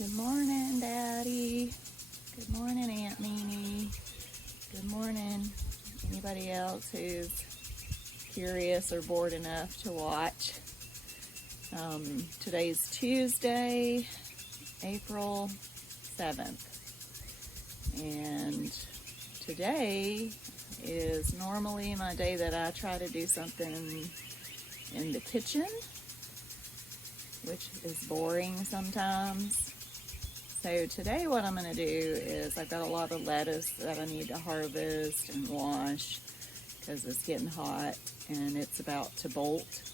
Good morning, Daddy. Good morning, Aunt Mimi. Good morning, anybody else who's curious or bored enough to watch. Today's Tuesday, April 7th. And today is normally my day that I try to do something in the kitchen, which is boring sometimes. So today what I'm going to do is I've got a lot of lettuce that I need to harvest and wash because it's getting hot and it's about to bolt.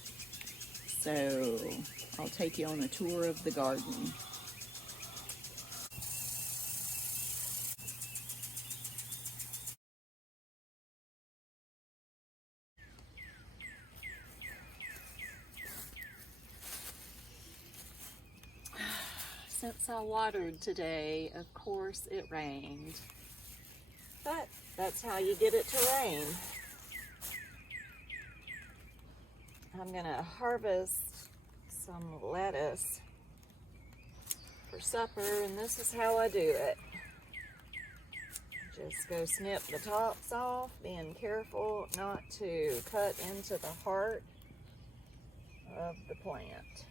So I'll take you on a tour of the garden. Since I watered today, of course it rained. But that's how you get it to rain. I'm gonna harvest some lettuce for supper, and this is how I do it. Just go snip the tops off, being careful not to cut into the heart of the plant.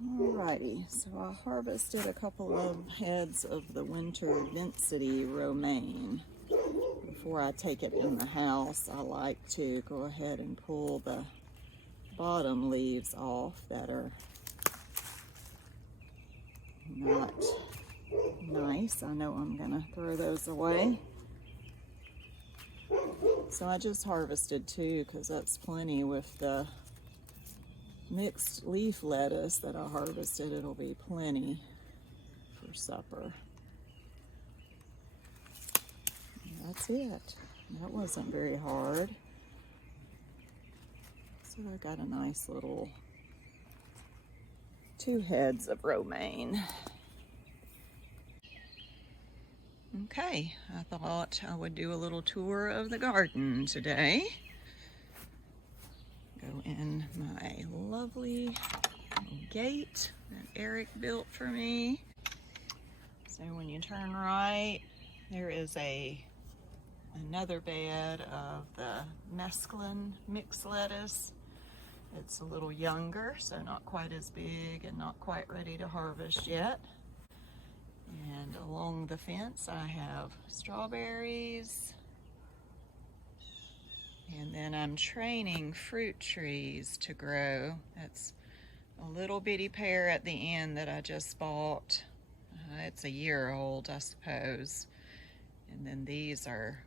Alrighty, so I harvested a couple of heads of the winter density romaine. Before I take it in the house, I like to go ahead and pull the bottom leaves off that are not nice. I know I'm gonna throw those away. So I just harvested two because that's plenty. With the mixed leaf lettuce that I harvested, it'll be plenty for supper. And that's it. That wasn't very hard. So I got a nice little 2 heads of romaine. Okay, I thought I would do a little tour of the garden today. Go in my lovely gate that Eric built for me. So when you turn right, there is another bed of the mesclun mixed lettuce. It's a little younger, so not quite as big and not quite ready to harvest yet. And along the fence I have strawberries. And then I'm training fruit trees to grow. That's a little bitty pear at the end that I just bought. It's a year old, I suppose. And then these are,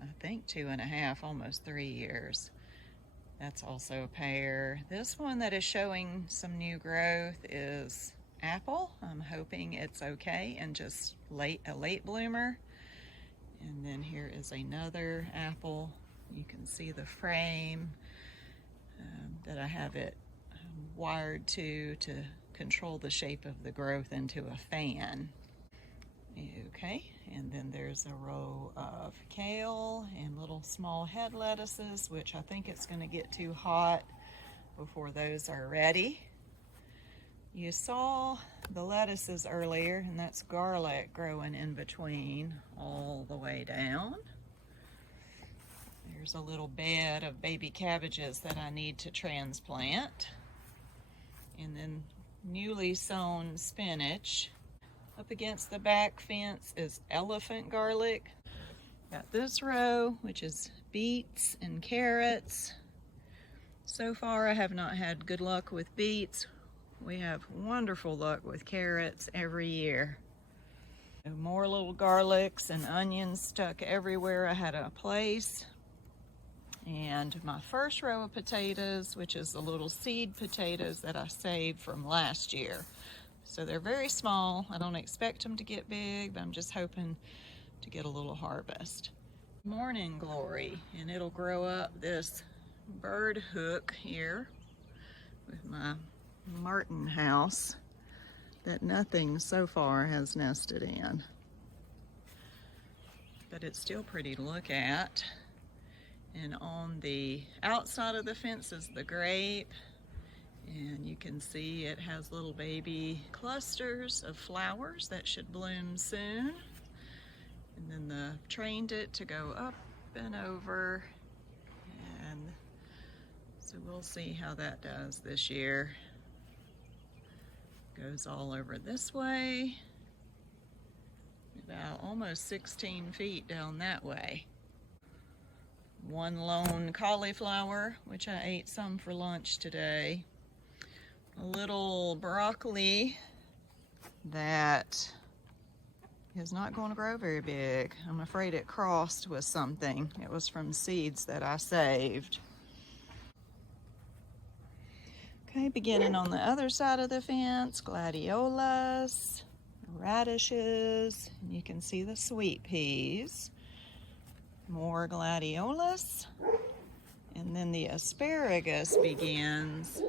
I think, 2.5, almost 3 years. That's also a pear. This one that is showing some new growth is apple. I'm hoping it's okay and just a late bloomer. And then here is another apple. You can see the frame that I have it wired to control the shape of the growth into a fan. Okay, and then there's a row of kale and little small head lettuces, which I think it's going to get too hot before those are ready. You saw the lettuces earlier, and that's garlic growing in between all the way down. There's a little bed of baby cabbages that I need to transplant. And then newly sown spinach. Up against the back fence is elephant garlic. Got this row, which is beets and carrots. So far I have not had good luck with beets. We have wonderful luck with carrots every year. More little garlics and onions stuck everywhere I had a place. And my first row of potatoes, which is the little seed potatoes that I saved from last year. So they're very small. I don't expect them to get big, but I'm just hoping to get a little harvest. Morning glory, and it'll grow up this bird hook here with my martin house that nothing so far has nested in. But it's still pretty to look at. And on the outside of the fence is the grape, and you can see it has little baby clusters of flowers that should bloom soon. And then trained it to go up and over, and so we'll see how that does this year. Goes all over this way, about almost 16 feet down that way. One lone cauliflower, which I ate some for lunch today. A little broccoli that is not going to grow very big. I'm afraid it crossed with something. It was from seeds that I saved. Okay, beginning on the other side of the fence, gladiolas, radishes, and you can see the sweet peas. More gladiolas, and then the asparagus begins.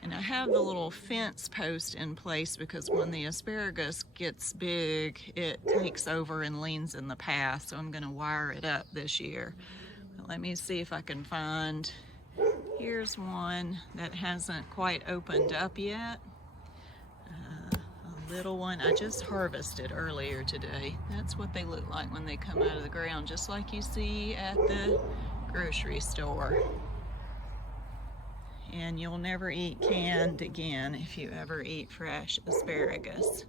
And I have the little fence post in place because when the asparagus gets big, it takes over and leans in the path. So I'm going to wire it up this year. But let me see if I can find, here's one that hasn't quite opened up yet. A little one I just harvested earlier today. That's what they look like when they come out of the ground, just like you see at the grocery store. And you'll never eat canned again if you ever eat fresh asparagus.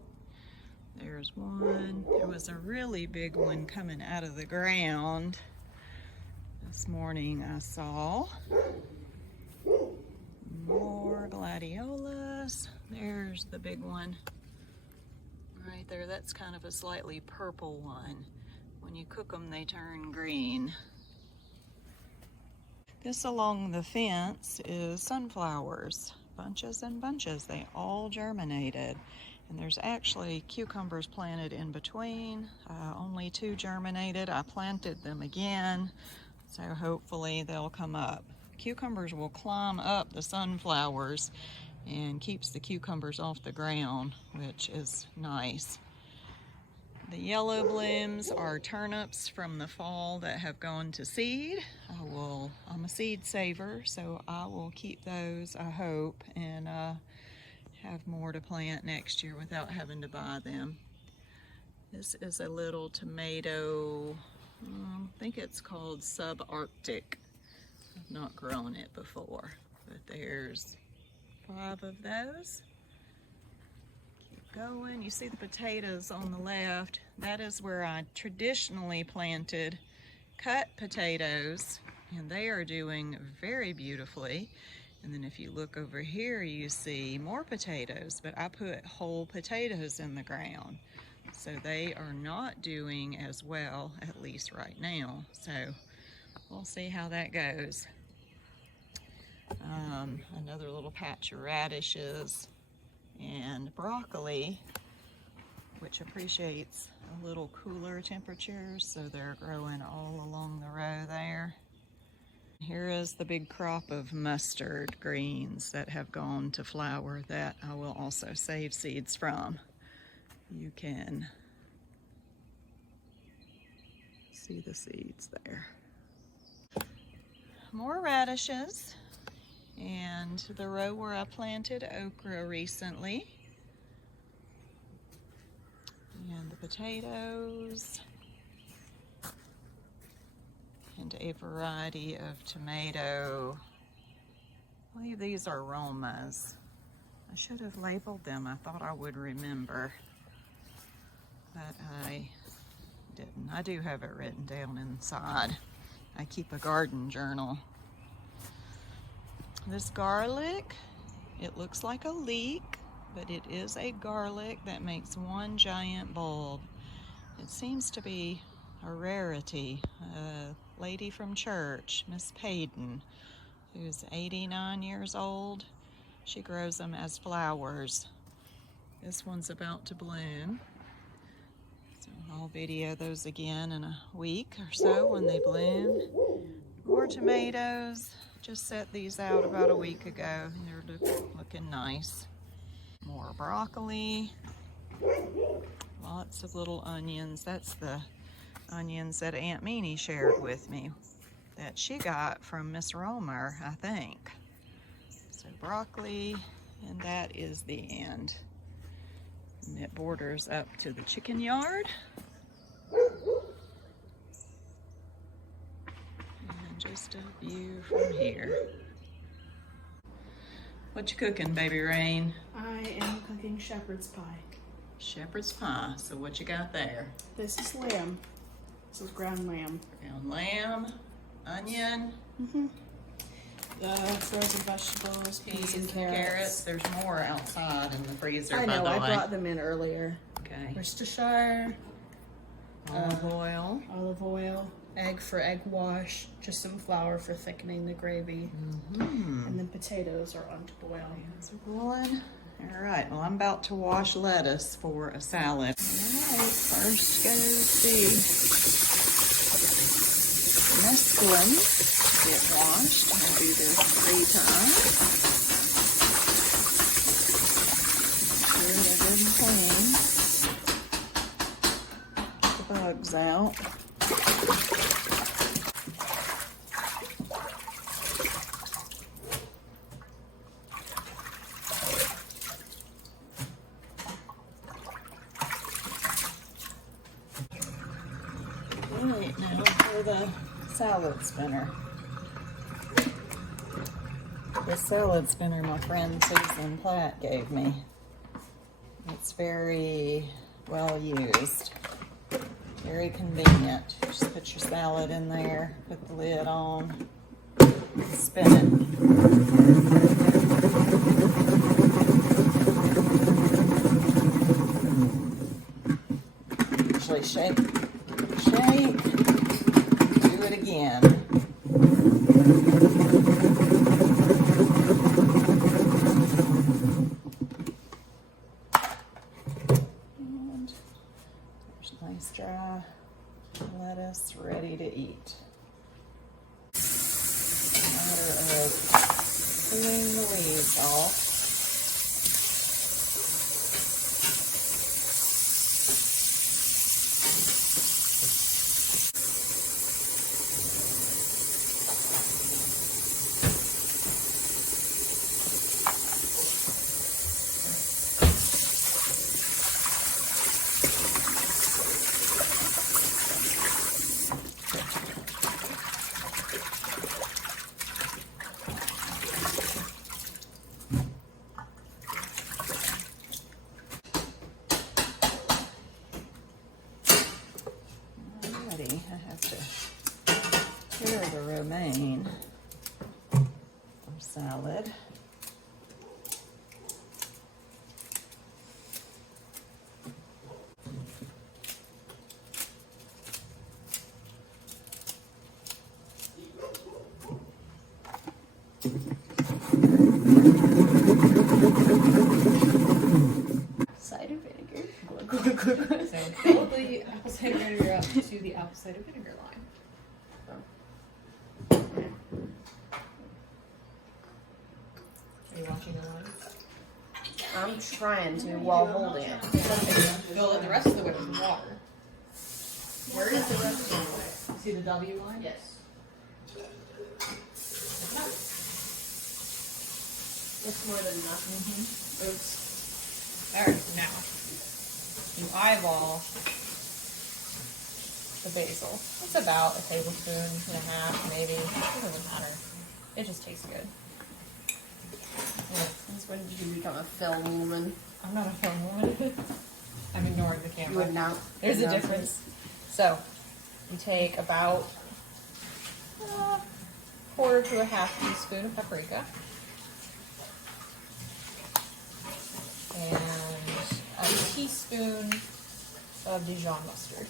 There's one. There was a really big one coming out of the ground this morning, I saw. More gladiolas. There's the big one right there. That's kind of a slightly purple one. When you cook them, they turn green. This along the fence is sunflowers, bunches and bunches. They all germinated. And there's actually cucumbers planted in between. Only 2 germinated. I planted them again, so hopefully they'll come up. Cucumbers will climb up the sunflowers and keeps the cucumbers off the ground, which is nice. The yellow blooms are turnips from the fall that have gone to seed. I'm a seed saver, so I will keep those, I hope, and have more to plant next year without having to buy them. This is a little tomato, I think it's called subarctic. I've not grown it before, but there's 5 of those. Going. You see the potatoes on the left. That is where I traditionally planted cut potatoes, and they are doing very beautifully. And then if you look over here, you see more potatoes, but I put whole potatoes in the ground. So they are not doing as well, at least right now. So we'll see how that goes. Another little patch of radishes and broccoli, which appreciates a little cooler temperatures, so they're growing all along the row there. Here is the big crop of mustard greens that have gone to flower that I will also save seeds from. You can see the seeds there. More radishes. And the row where I planted okra recently. And the potatoes. And a variety of tomato. I believe these are Romas. I should have labeled them. I thought I would remember, but I didn't. I do have it written down inside. I keep a garden journal. This garlic, it looks like a leek, but it is a garlic that makes one giant bulb. It seems to be a rarity. A lady from church, Miss Payton, who's 89 years old, she grows them as flowers. This one's about to bloom. So I'll video those again in a week or so when they bloom. More tomatoes. Just set these out about a week ago. They're looking nice. More broccoli. Lots of little onions. That's the onions that Aunt Meanie shared with me that she got from Miss Romer, I think. So broccoli, and that is the end. And it borders up to the chicken yard. And just a view from here. What you cooking, Baby Rain? I am cooking shepherd's pie. Shepherd's pie. So what you got there? This is lamb. This is ground lamb. Ground lamb, onion, The frozen vegetables, peas and carrots. There's more outside in the freezer, I by know, the I way. brought them in earlier. Okay. Worcestershire, Olive oil. egg for egg wash, just some flour for thickening the gravy, and then potatoes are on to boil. Those are boiling. All right, well, I'm about to wash lettuce for a salad. All right, first goes the mesclun. Get washed. I'll do this 3 times. Sure they're good and clean. Get the bugs out. Alright, now for the salad spinner. The salad spinner my friend Susan Platt gave me. It's very well used. Very convenient. Just put your salad in there, put the lid on, spin it. Usually shake, do it again. And there's nice dry lettuce ready to eat. Matter of pulling the leaves off. I have to cure the romaine for salad. Cider vinegar. So fill the apple cider vinegar up to the apple cider vinegar line. Are you watching the line? I'm trying to while holding it. Fill it the rest of the way with water. Where is the rest of the way? See the W line? Yes. It's more than enough. Oops. Alright, now you eyeball the basil. It's about a tablespoon and a half, maybe. It doesn't matter. It just tastes good. Since when did you become a film woman? I'm not a film woman. I'm ignoring the camera. You would not. There's a difference. So, you take about a quarter to a half teaspoon of paprika. And a teaspoon of Dijon mustard.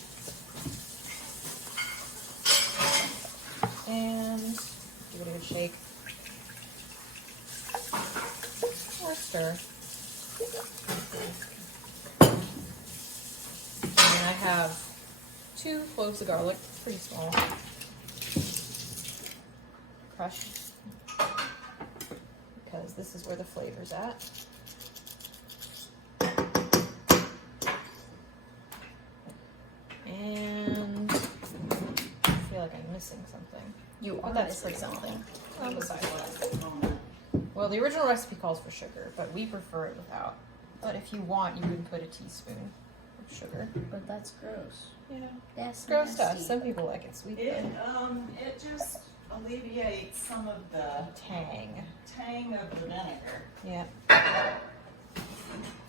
And give it a good shake. Or stir. 2 cloves of garlic, pretty small. Crushed. Because this is where the flavor's at. And I feel like I'm missing something. You are That's missing pretty something. Oh, besides that. Well, the original recipe calls for sugar, but we prefer it without. But if you want, you can put a teaspoon of sugar. But that's gross. Yeah. That's Gross stuff. nasty. Some people like it sweet. It just alleviates some of the Tang. tang of the vinegar. Yeah.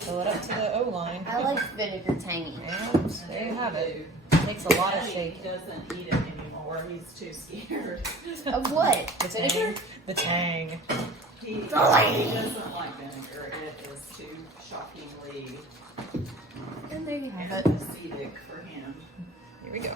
Fill it up to the O line. I like vinegar tangy. And there you have it. Takes a lot of He shaking. doesn't eat it anymore. He's too scared. Of what? The tang. The tang. He doesn't like vinegar. It is too shockingly And there you have it. acidic for him. Here we go.